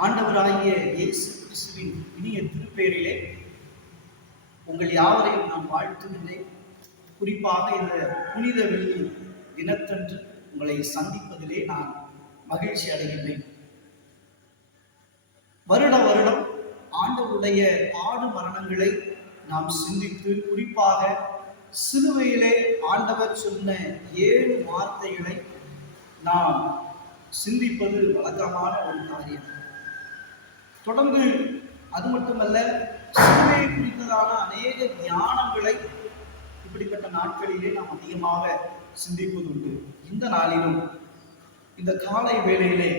ஆண்டவராகிய இயேசு கிறிஸ்துவின் இனிய திருப்பெயரிலே உங்கள் யாவரையும் நான் வாழ்த்துகின்றேன். குறிப்பாக இந்த புனித வெள்ளி தினத்தன்று உங்களை சந்திப்பதிலே நான் மகிழ்ச்சி அடைகின்றேன். வருட வருடம் ஆண்டவருடைய பாடு மரணங்களை நாம் சிந்தித்து, குறிப்பாக சிலுவையிலே ஆண்டவர் சொன்ன 7 வார்த்தைகளை நாம் சிந்திப்பது வழக்கமான ஒரு காரியம். தொடர்ந்து அது மட்டுமல்ல, சிலுவையை குறித்ததான அநேக தியானங்களை இப்படிப்பட்ட நாட்களிலே நாம் அதிகமாக சிந்திப்பதுண்டு. இந்த நாளிலும் இந்த காலை வேளையிலே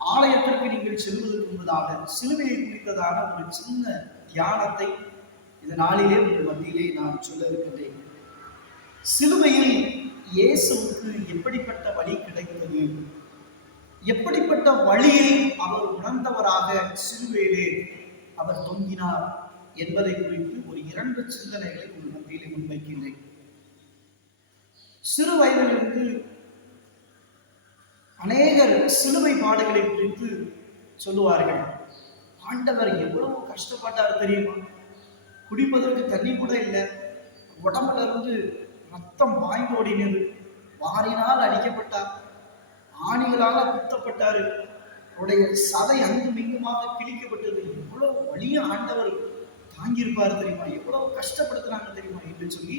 ஆலயத்திற்கு நீங்கள் செல்வதற்கு முன்பதாக சிலுவையை குறித்ததான ஒரு சின்ன தியானத்தை இந்த நாளிலே உங்கள் மத்தியிலே நான் சொல்ல இருக்கின்றேன். சிலுவையில் இயேசுவுக்கு எப்படிப்பட்ட வழி கிடைத்தது, எப்படிப்பட்ட வழியை அவர் உணர்ந்தவராக சிலுவையிலே அவர் தொங்கினார் என்பதை குறித்து ஒரு 2 சிந்தனைகளை உங்கள் மத்தியிலே முன்வைக்கின்றேன். சிறு வயதிலிருந்து அநேகர் சிலுவை பாடுகளை குறித்து சொல்லுவார்கள். ஆண்டவர் எவ்வளவு கஷ்டப்பட்டார் தெரியுமா? குடிப்பதற்கு தண்ணி கூட இல்லை, உடம்புல இருந்து ரத்தம் பாய்ந்தோடினது, வாரினால் அடிக்கப்பட்டார், ஆணிகளால் குத்தப்பட்டாரு, அவருடைய சதை அங்கும் இங்குமாக கிழிக்கப்பட்டது. எவ்வளவு வலிய ஆண்டவர் தாங்கியிருப்பார் தெரியுமா, எவ்வளவு கஷ்டப்படுத்துறாங்க தெரியுமா என்று சொல்லி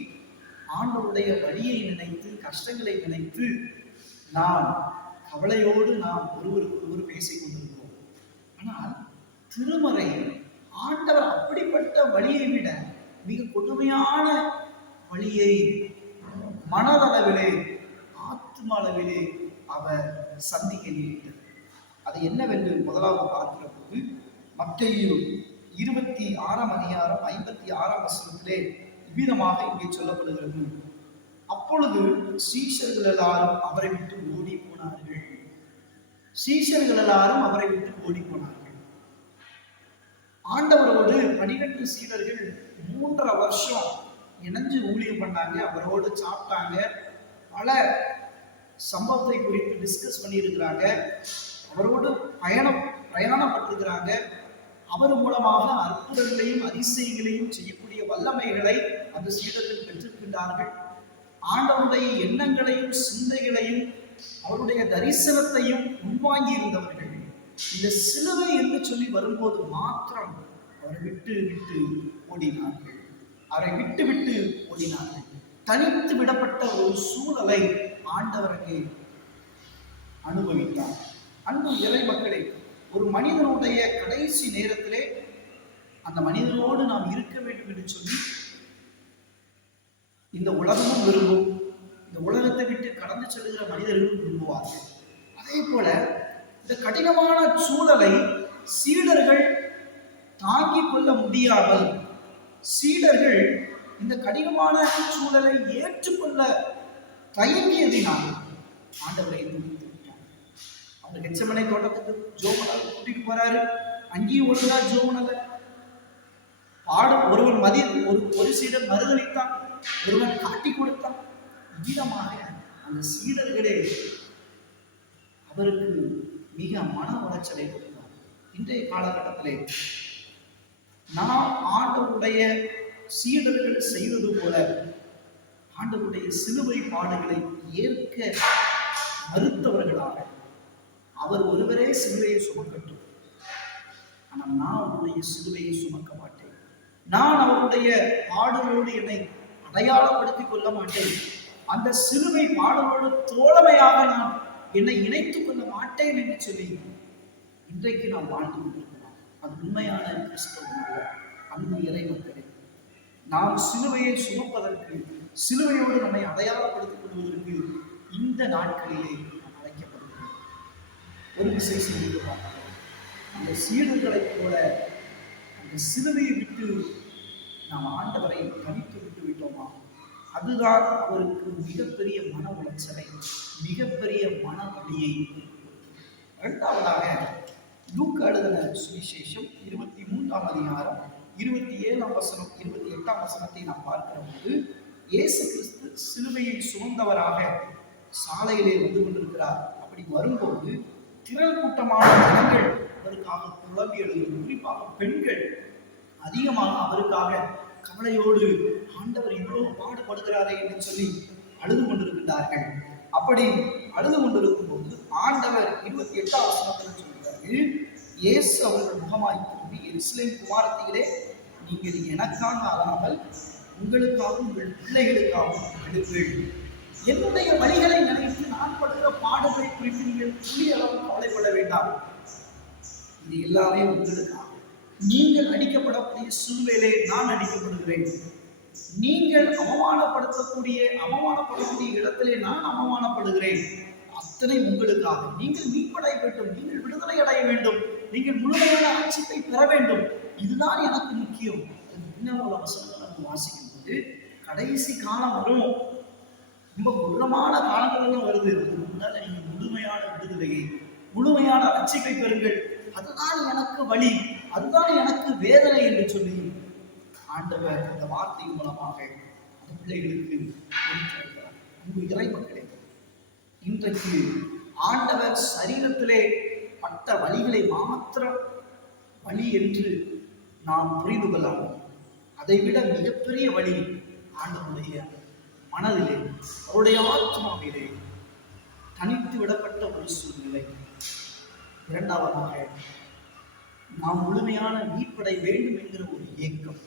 ஆண்டவருடைய வலியை நினைத்து, கஷ்டங்களை நினைத்து நாம் கவலையோடு நாம் ஒருவருக்கு ஒருவர் பேசிக் கொண்டிருக்கிறோம். ஆனால் திருமறை ஆண்டவர் அப்படிப்பட்ட வழியை விட மிக கொடுமையான வழியை மனதளவிலே, ஆத்ம அளவிலே அவர் சந்திக்க நேரிட்டது. அது என்னவென்று முதலாவது பார்க்கிற போது மத்தேயு 26ஆம் அதிகாரம் 56ஆம் வசனத்திலே இவ்விதமாக இங்கே சொல்லப்படுகிறது. அப்பொழுது சீஷர்கள் எல்லாரும் அவரை விட்டு ஓடி போனார்கள். சீஷர்கள் எல்லாரும் அவரை விட்டு ஓடி போனார்கள். ஆண்டவரோடு 12 சீடர்கள் 3.5 வருஷம் இணைஞ்சு ஊழியம் பண்ணாங்க. அவரோடு சாப்பிட்டாங்க, பல சம்பவத்தை குறித்து டிஸ்கஸ் பண்ணியிருக்கிறாங்க, அவரோடு பிரயாணப்பட்டிருக்கிறாங்க. அவர் மூலமாக அற்புதங்களையும் அதிசயங்களையும் செய்யக்கூடிய வல்லமைகளை அந்த சீடர்கள் பெற்றிருக்கின்றார்கள். ஆண்டவருடைய எண்ணங்களையும் சிந்தைகளையும் அவருடைய தரிசனத்தையும் உள்வாங்கி இருந்தவர்கள். இந்த சிலுவை என்று சொல்லி வரும்போது மாத்திரம் அவரை விட்டு விட்டு ஓடினார்கள். அவரை விட்டு விட்டு ஓடினார்கள். தனித்து விடப்பட்ட ஒரு சூழலை ஆண்டவருக்கு அனுபவித்தார். அன்பு இறை மக்களே, ஒரு மனிதனுடைய கடைசி நேரத்திலே அந்த மனிதனோடு நாம் இருக்க வேண்டும் என்று சொல்லி இந்த உலகமும் விரும்பும், இந்த உலகத்தை விட்டு கடந்து செல்கிற மனிதர்களும் விரும்புவார்கள். அதே போல இந்த கடினமான சூழலை சீடர்கள் தாங்கிக் கொள்ள முடியாமல், சீடர்கள் இந்த கடினமான சூழலை ஏற்றுக்கொள்ள தயங்கியதினால் ஆண்டவரை துதித்து விட்டார். அவங்க கெத்செமனே தோட்டத்துக்கு ஜோமனால கூட்டிட்டு போறாரு. அங்கேயும் ஒழுங்கா ஜோமனல பாடம். ஒரு சீடர் மறுதளித்தான், ஒருவன் காட்டி கொடுத்தான். விதமாக அந்த சீடர்களே அவருக்கு மிக மன உளைச்சலை கொடுத்தார். இன்றைய காலகட்டத்திலே நாம் ஆண்டவருடைய சீடர்கள் செய்வது போல ஆண்டவருடைய சிலுவை பாடுகளை ஏற்க மறுத்தவர்களாக, அவர் ஒருவரே சிலுவையை சுமக்கட்டும், ஆனால் நான் அவருடைய சிலுவையை சுமக்க மாட்டேன், நான் அவருடைய பாடுகளோடு என்னை அடையாளப்படுத்திக் கொள்ள மாட்டேன், அந்த சிலுவை பாடலோடு தோழமையாக நான் என்னை இணைத்துக் கொள்ள மாட்டேன் என்று சொல்லி இன்றைக்கு நாம் வாழ்ந்து கொண்டிருக்கிறோம். அது உண்மையான கிறிஸ்தவம் அல்ல. அன்பு இறை மக்களே, நாம் சிலுவையை சுமப்பதற்கு, சிலுவையோடு நம்மை அடையாளப்படுத்திக் கொள்வதற்கு இந்த நாட்களிலே நாம் அழைக்கப்படுகிறோம். ஒரு விசை சிந்தித்து பார்க்கிறோம். அந்த சீடர்களைப் போல அந்த சிலுவையை விட்டு நாம் ஆண்டவரை தனித்து விட்டு விட்டோமா? அதுதான் அவருக்கு மிகப்பெரிய மன உளைச்சலை, மிகப்பெரிய மன வலியை. இரண்டாவதாக லூக்கா எழுதின சுவிசேஷம் 23ஆம் அதிகாரம் 27ஆம் வசனம் 28ஆம் வசனத்தை நாம் பார்க்கிற போது, இயேசு கிறிஸ்து சிலுவையை சுமந்தவராக சாலையிலே வந்து கொண்டிருக்கிறார். அப்படி வரும்போது திரள் கூட்டமான ஜனங்கள் அவருக்காக புலம்பி எழுகிறது. குறிப்பாக பெண்கள் அதிகமாக அவருக்காக கவலையோடு ஆண்டவர் இவ்வளவு பாடுபடுகிறாரே என்று சொல்லி அழுது கொண்டிருக்கின்றார்கள். அப்படி அழுது கொண்டிருக்கும் போது ஆண்டவர் 28ஆம் வசனத்தில் சொல்கிறாரு, இயேசு அவர்கள் முகமாய் திரும்பி, எருசலேம் குமாரத்திகளே, நீங்கள் எனக்காக அல்லாமல் உங்களுக்காகவும் உங்கள் பிள்ளைகளுக்காகவும் அழுங்கள். என்னுடைய வழிகளை நினைத்து நான் படுகிற பாடுகளை குறித்து நீங்கள் துளி அளவு கவலைப்பட வேண்டாம். இது எல்லாமே உங்களுக்காக. நீங்கள் அடிக்கப்படக்கூடிய சிலுவையிலே நான் அடிக்கப்படுகிறேன். நீங்கள் அவமானப்படக்கூடிய இடத்திலே நான் அவமானப்படுகிறேன். அத்தனை உங்களுக்காக. நீங்கள் மீட்படைய வேண்டும், நீங்கள் விடுதலை அடைய வேண்டும், நீங்கள் முழுமையான ஆட்சியை பெற வேண்டும். இதுதான் எனக்கு முக்கியம். இன்னும் வசனங்கள் நம்ம வாசிக்கும் போது கடைசி காலம் வரும், ரொம்ப கொடூரமான காலங்கள் வருது. அதனால நீங்க முழுமையான விடுதலையை, முழுமையான ரட்சிப்பை பெறுங்கள். அதுதான் எனக்கு வழி, அதுதான் எனக்கு வேதனை என்று சொல்லி ஆண்டவர் இந்த வார்த்தை மூலமாக அந்த பிள்ளைகளுக்கு அன்பு இறை மக்களே, இன்றைக்கு ஆண்டவர் சரீரத்திலே பட்ட வழிகளை மாத்திரம் வழி என்று நாம் புரிந்து கொள்ளாமல், அதைவிட மிகப்பெரிய வழி ஆண்டவருடைய மனதிலே, அவருடைய ஆத்மாவிலே தனித்து விடப்பட்ட ஒரு சூழ்நிலை. இரண்டாவதாக நாம் முழுமையான மீட்படை வேண்டும் என்கிற ஒரு ஏக்கம்.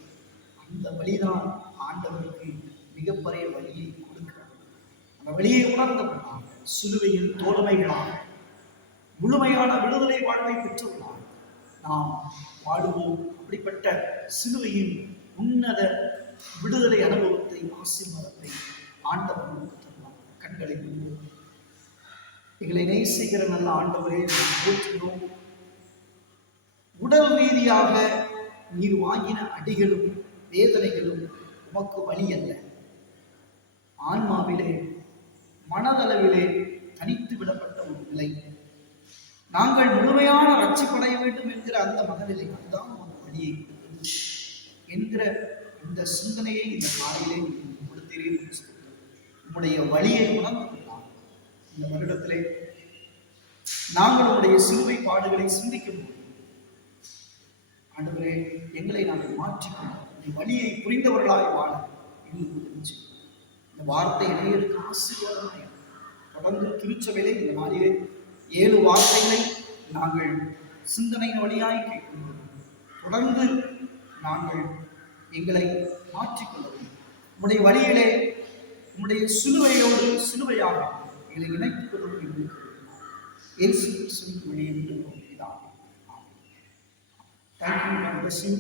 அந்த வழிதான் ஆண்டவருக்கு மிகப்பெரிய வழியை கொடுக்கிறார். அந்த வழியை உணர்ந்தவர்களாக, சிலுவையில் தோழமைகளாக, முழுமையான விடுதலை வாழ்வை பெற்றவர்களாக நாம் வாழுவோம். அப்படிப்பட்ட சிலுவையின் உன்னத விடுதலை அனுபவத்தை, ஆசீர்வாதத்தை ஆண்டவர் நமக்கு தருவார். கண்களை மூடுவோம். எங்களை நேசிக்கிற நல்ல ஆண்டவரே, போற்றுகிறோம். உடல் ரீதியாக நீர் வாங்கின அடிகளும் வேதனைகளும் உமக்கு வழி அல்ல. ஆன்மாவிலே, மனதளவிலே தனித்து விடப்பட்ட ஒரு நிலை. நாங்கள் முழுமையான ரட்சிப்படைய வேண்டும் என்கிற அந்த மனநிலை, அதுதான் உமக்கு வழியை என்கிற இந்த சிந்தனையை இந்த காலையிலே கொடுத்தீரே. உம்முடைய வழியை உணர்ந்து கொள்ளலாம். இந்த வருடத்திலே நாங்கள் உடைய சிலுவை பாடுகளை சிந்திக்கும் போது ஆண்டவரே, எங்களை நாங்கள் மாற்றிக்கொள்ள வழியை புரிந்தவர்களாய் வாழ எங்களுக்கு இந்த வார்த்தை இடையருக்கு ஆசீர்வாதமாய் தொடர்ந்து திருச்சபையிலே இந்த நாளிலே 7 வார்த்தைகளை நாங்கள் சிந்தனையின் வழியாய் கேட்கிறோம். தொடர்ந்து நாங்கள் எங்களை மாற்றிக்கொள்ளவும் உம்முடைய வழியிலே, உம்முடைய சிலுவையோடு சிலுவையாக எங்களை இணைத்துக் கொள்ளவும் எங்களுக்கு இயேசு கிறிஸ்துவின் வழியை விட்டு நோக்கிதான். Thank you. God bless you.